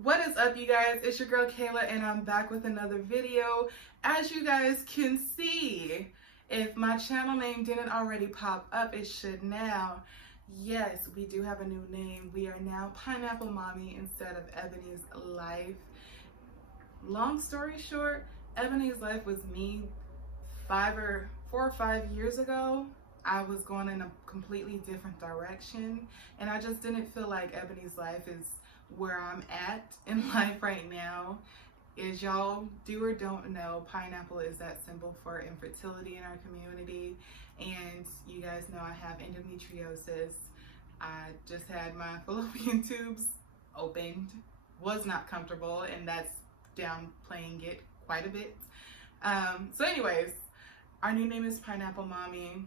What is up, you guys? It's your girl Kayla, and I'm back with another video. As you guys can see, if my channel name didn't already pop up, it should now. Yes, we do have a new name. We are now Pineapple Mommy instead of Ebony's Life. Long story short, Ebony's Life was me 4 or 5 years ago. I was going in a completely different direction, and I just didn't feel like Ebony's Life is where I'm at in life right now. As y'all do or don't know, pineapple is that symbol for infertility in our community, and you guys know I have endometriosis. I just had my fallopian tubes opened, was not comfortable, and that's downplaying it quite a bit. So anyways, our new name is Pineapple Mommy.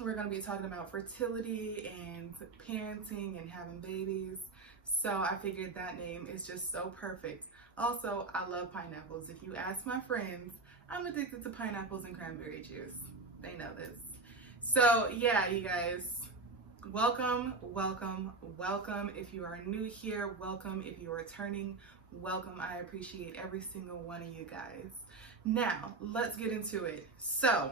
We're going to be talking about fertility and parenting and having babies. So I figured that name is just so perfect. Also, I love pineapples. If you ask my friends, I'm addicted to pineapples and cranberry juice. They know this. So yeah, you guys, welcome, welcome, welcome. If you are new here, welcome. If you are returning, welcome. I appreciate every single one of you guys. Now, let's get into it. So,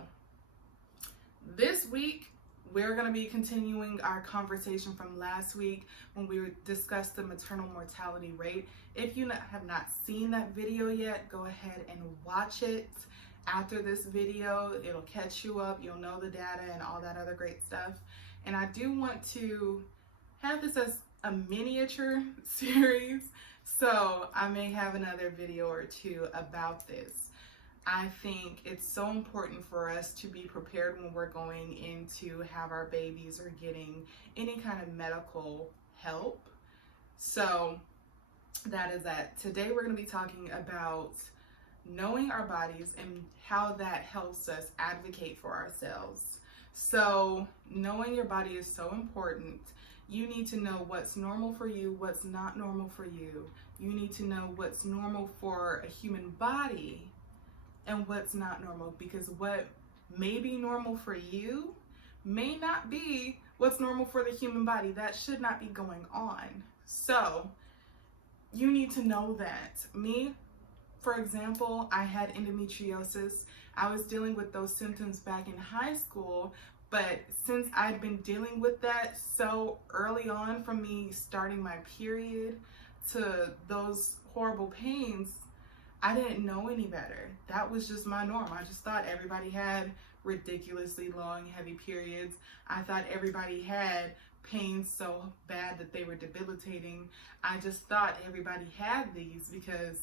this week, we're going to be continuing our conversation from last week when we discussed the maternal mortality rate. If you have not seen that video yet, go ahead and watch it after this video. It'll catch you up. You'll know the data and all that other great stuff. And I do want to have this as a miniature series, so I may have another video or two about this. I think it's so important for us to be prepared when we're going in to have our babies or getting any kind of medical help. So that is that. Today we're going to be talking about knowing our bodies and how that helps us advocate for ourselves. So knowing your body is so important. You need to know what's normal for you, what's not normal for you. You need to know what's normal for a human body and what's not normal, because what may be normal for you may not be what's normal for the human body. That should not be going on. So you need to know that. Me, for example, I had endometriosis. I was dealing with those symptoms back in high school, but since I'd been dealing with that so early on, from me starting my period to those horrible pains, I didn't know any better. That was just my norm. I just thought everybody had ridiculously long, heavy periods. I thought everybody had pains so bad that they were debilitating. I just thought everybody had these because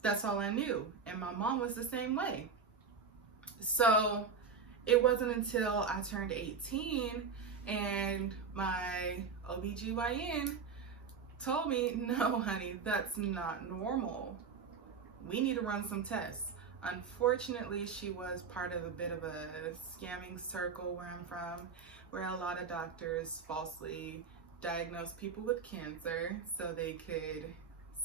that's all I knew. And my mom was the same way. So it wasn't until I turned 18 and my OBGYN told me, no, honey, that's not normal. We need to run some tests. Unfortunately, she was part of a bit of a scamming circle where I'm from, where a lot of doctors falsely diagnose people with cancer so they could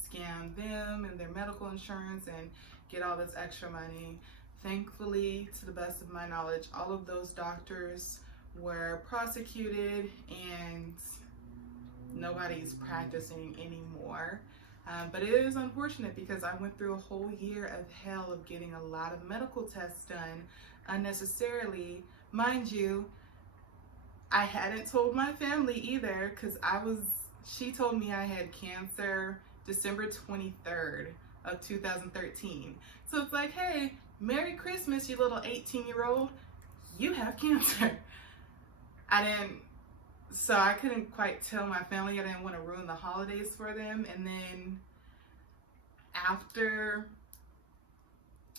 scam them and their medical insurance and get all this extra money. Thankfully, to the best of my knowledge, all of those doctors were prosecuted and nobody's practicing anymore. But it is unfortunate because I went through a whole year of hell of getting a lot of medical tests done unnecessarily. Mind you, I hadn't told my family either, because she told me I had cancer December 23rd of 2013. So it's like, hey, Merry Christmas, you little 18-year-old, you have cancer. So I couldn't quite tell my family. I didn't want to ruin the holidays for them. And then after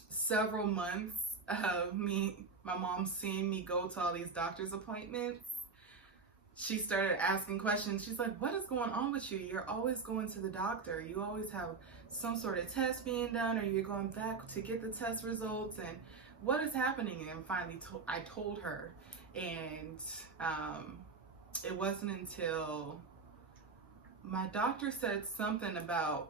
several months of my mom seeing me go to all these doctor's appointments, she started asking questions. She's like, what is going on with you? You're always going to the doctor. You always have some sort of test being done, or you're going back to get the test results, and what is happening? And finally I told her, and it wasn't until my doctor said something about,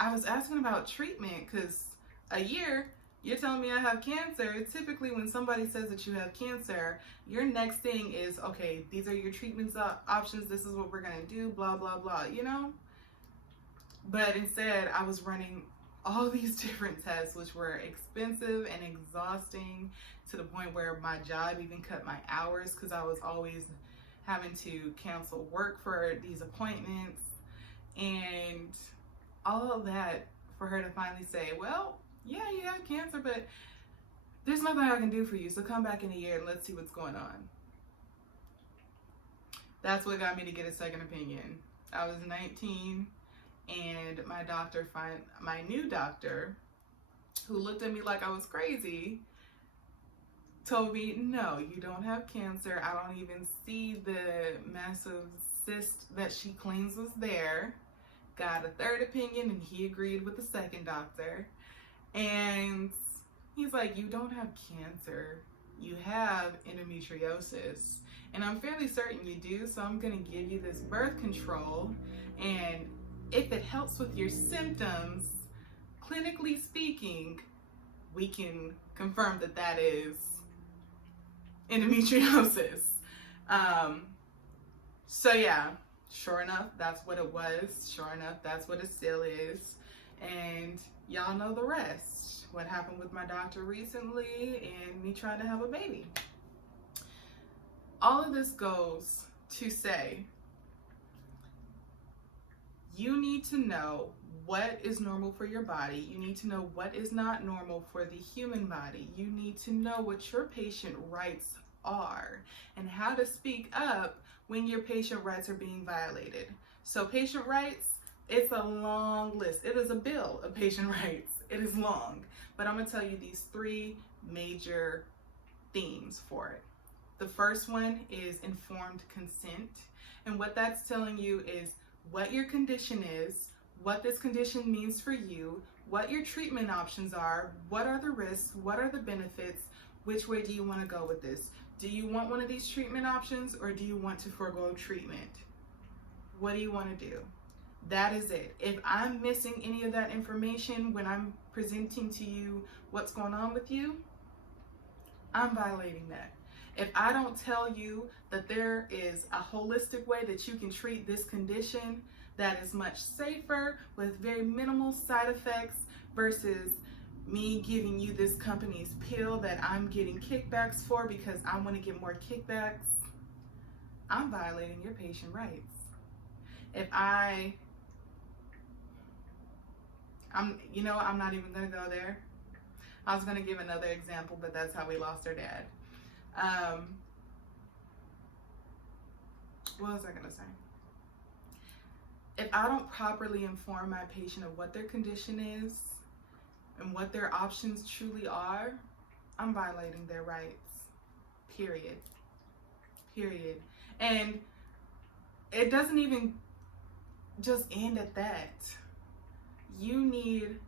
I was asking about treatment, because a year, you're telling me I have cancer. Typically when somebody says that you have cancer, your next thing is, okay, these are your treatment options, this is what we're going to do, blah, blah, blah, you know? But instead, I was running all these different tests, which were expensive and exhausting to the point where my job even cut my hours because I was always having to cancel work for these appointments. And all of that for her to finally say, well, yeah, you have cancer, but there's nothing I can do for you, so come back in a year and let's see what's going on. That's what got me to get a second opinion. I was 19, and my new doctor, who looked at me like I was crazy, told me, no, you don't have cancer. I don't even see the massive cyst that she claims was there. Got a third opinion, and he agreed with the second doctor. And he's like, you don't have cancer, you have endometriosis. And I'm fairly certain you do, so I'm gonna give you this birth control. And if it helps with your symptoms, clinically speaking, we can confirm that that is endometriosis. So yeah, sure enough, that's what it was. Sure enough, that's what it still is. And y'all know the rest. What happened with my doctor recently and me trying to have a baby. All of this goes to say, you need to know what is normal for your body. You need to know what is not normal for the human body. You need to know what your patient rights are and how to speak up when your patient rights are being violated. So patient rights, it's a long list. It is a bill of patient rights. It is long, but I'm gonna tell you these three major themes for it. The first one is informed consent. And what that's telling you is what your condition is, what this condition means for you, what your treatment options are, what are the risks, what are the benefits, which way do you want to go with this? Do you want one of these treatment options or do you want to forego treatment? What do you want to do? That is it. If I'm missing any of that information when I'm presenting to you what's going on with you, I'm violating that. If I don't tell you that there is a holistic way that you can treat this condition that is much safer with very minimal side effects versus me giving you this company's pill that I'm getting kickbacks for because I want to get more kickbacks, I'm violating your patient rights. If I'm not even going to go there. I was going to give another example, but that's how we lost our dad. What was I going to say? If I don't properly inform my patient of what their condition is and what their options truly are, I'm violating their rights. Period. And it doesn't even just end at that. You need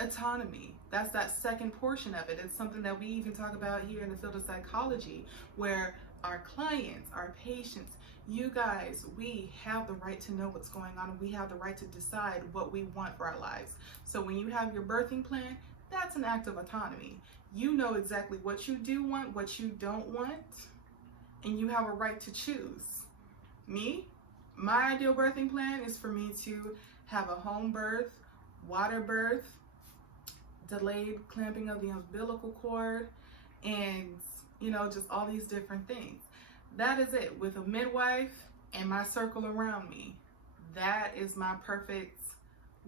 autonomy. That's that second portion of it. It's something that we even talk about here in the field of psychology, where our clients, our patients, you guys, we have the right to know what's going on and we have the right to decide what we want for our lives. So when you have your birthing plan, that's an act of autonomy. You know exactly what you do want, what you don't want, and you have a right to choose. Me, my ideal birthing plan is for me to have a home birth, water birth, delayed clamping of the umbilical cord, and just all these different things. That is it, with a midwife and my circle around me. That is my perfect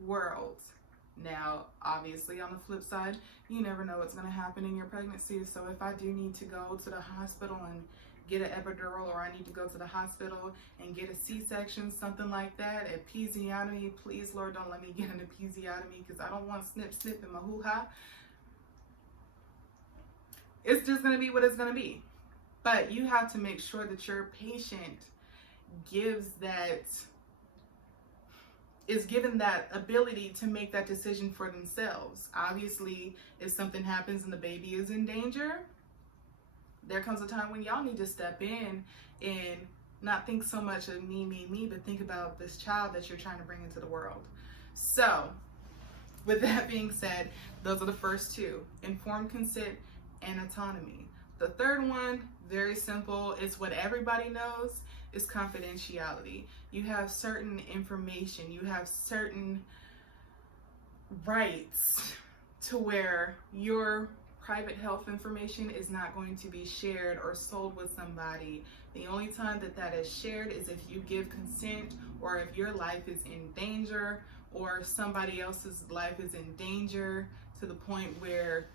world. Now, obviously, on the flip side, you never know what's going to happen in your pregnancy. So if I do need to go to the hospital and get an epidural, or I need to go to the hospital and get a C-section, something like that, a episiotomy, please, Lord, don't let me get an episiotomy because I don't want snip in my hoo-ha. It's just going to be what it's going to be. But you have to make sure that your patient is given that ability to make that decision for themselves. Obviously, if something happens and the baby is in danger, there comes a time when y'all need to step in and not think so much of me, but think about this child that you're trying to bring into the world. So, with that being said, those are the first two: informed consent and autonomy. The third one, very simple, it's what everybody knows, is confidentiality. You have certain information, you have certain rights to where your private health information is not going to be shared or sold with somebody. The only time that that is shared is if you give consent, or if your life is in danger, or somebody else's life is in danger to the point where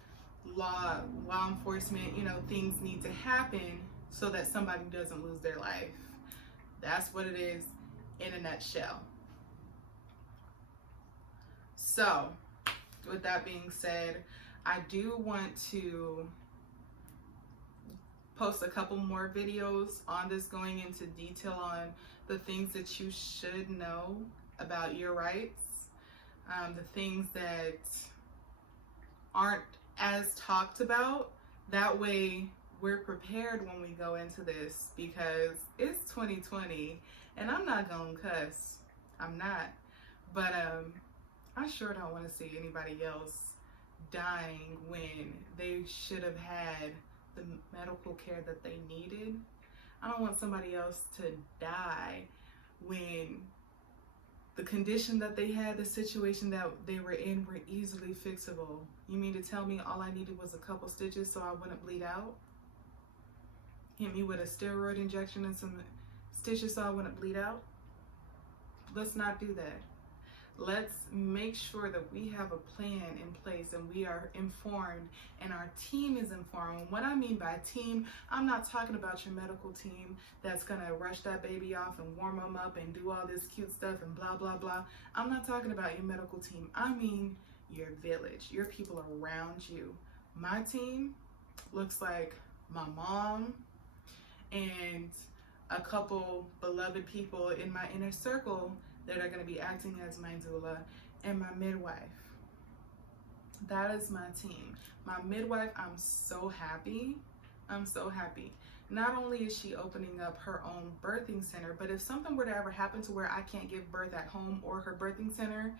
law enforcement, things need to happen so that somebody doesn't lose their life. That's what it is in a nutshell. So, with that being said, I do want to post a couple more videos on this, going into detail on the things that you should know about your rights, the things that aren't as talked about. That way we're prepared when we go into this, because it's 2020 and I'm not gonna cuss. I'm not. But I sure don't want to see anybody else dying when they should have had the medical care that they needed. I don't want somebody else to die when the condition that they had, the situation that they were in, were easily fixable. You mean to tell me all I needed was a couple stitches so I wouldn't bleed out? Hit me with a steroid injection and some stitches so I wouldn't bleed out? Let's not do that. Let's make sure that we have a plan in place and we are informed and our team is informed. And what I mean by team, I'm not talking about your medical team that's gonna rush that baby off and warm them up and do all this cute stuff and blah, blah, blah. I'm not talking about your medical team. I mean your village, your people around you. My team looks like my mom and a couple beloved people in my inner circle that are going to be acting as my doula, and my midwife. That is my team. My midwife, I'm so happy. I'm so happy. Not only is she opening up her own birthing center, but if something were to ever happen to where I can't give birth at home or her birthing center,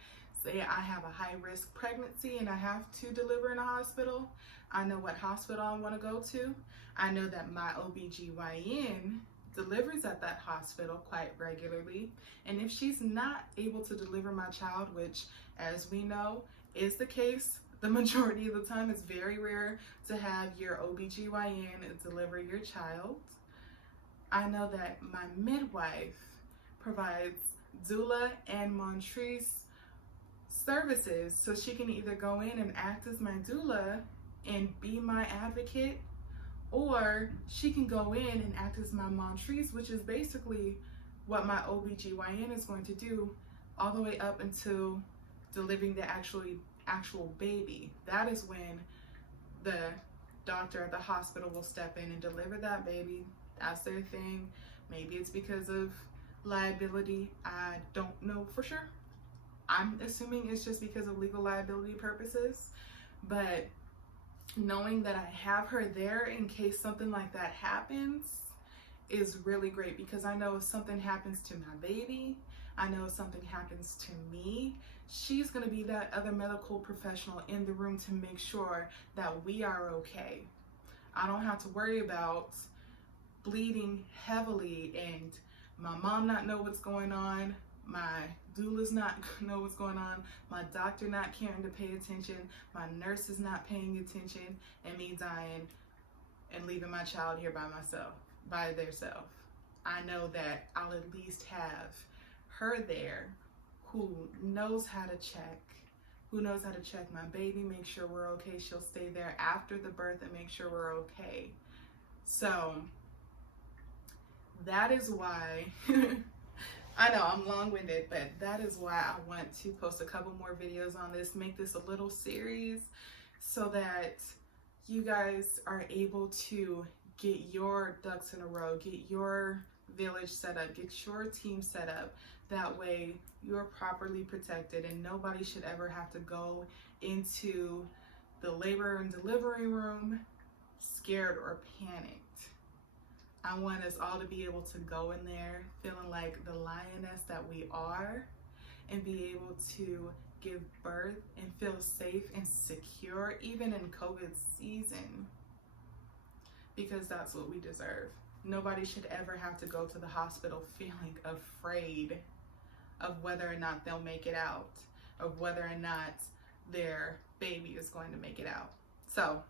say I have a high risk pregnancy and I have to deliver in a hospital, I know what hospital I want to go to. I know that my OBGYN delivers at that hospital quite regularly, and if she's not able to deliver my child, which as we know is the case the majority of the time, it's very rare to have your OBGYN deliver your child, I know that my midwife provides doula and Montrese services, so she can either go in and act as my doula and be my advocate, or she can go in and act as my Montrese, which is basically what my OBGYN is going to do all the way up until delivering the actual baby. That is when the doctor at the hospital will step in and deliver that baby. That's their thing. Maybe it's because of liability. I don't know for sure. I'm assuming it's just because of legal liability purposes, but knowing that I have her there in case something like that happens is really great, because I know if something happens to my baby, I know if something happens to me, she's going to be that other medical professional in the room to make sure that we are okay. I don't have to worry about bleeding heavily and my mom not know what's going on, my doula's not know what's going on, my doctor not caring to pay attention, my nurse is not paying attention, and me dying and leaving my child here by theirself. I know that I'll at least have her there who knows how to check my baby, make sure we're okay. She'll stay there after the birth and make sure we're okay. So that is why I know I'm long-winded, but that is why I want to post a couple more videos on this, make this a little series so that you guys are able to get your ducks in a row, get your village set up, get your team set up. That way you're properly protected and nobody should ever have to go into the labor and delivery room scared or panicked. I want us all to be able to go in there feeling like the lioness that we are and be able to give birth and feel safe and secure even in COVID season, because that's what we deserve. Nobody should ever have to go to the hospital feeling afraid of whether or not they'll make it out, of whether or not their baby is going to make it out. So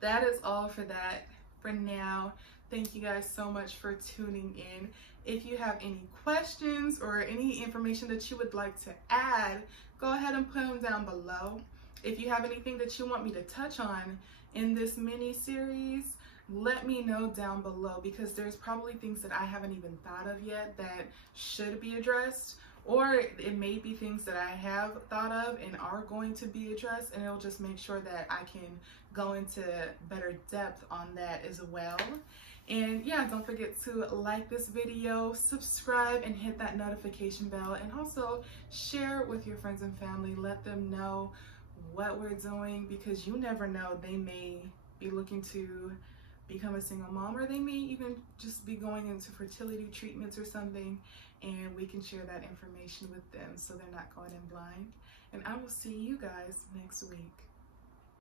that is all for that for now. Thank you guys so much for tuning in. If you have any questions or any information that you would like to add, go ahead and put them down below. If you have anything that you want me to touch on in this mini series, let me know down below, because there's probably things that I haven't even thought of yet that should be addressed, or it may be things that I have thought of and are going to be addressed, and it'll just make sure that I can go into better depth on that as well. And yeah, don't forget to like this video, subscribe, and hit that notification bell, and also share with your friends and family. Let them know what we're doing, because you never know, they may be looking to become a single mom, or they may even just be going into fertility treatments or something, and we can share that information with them so they're not going in blind. And I will see you guys next week.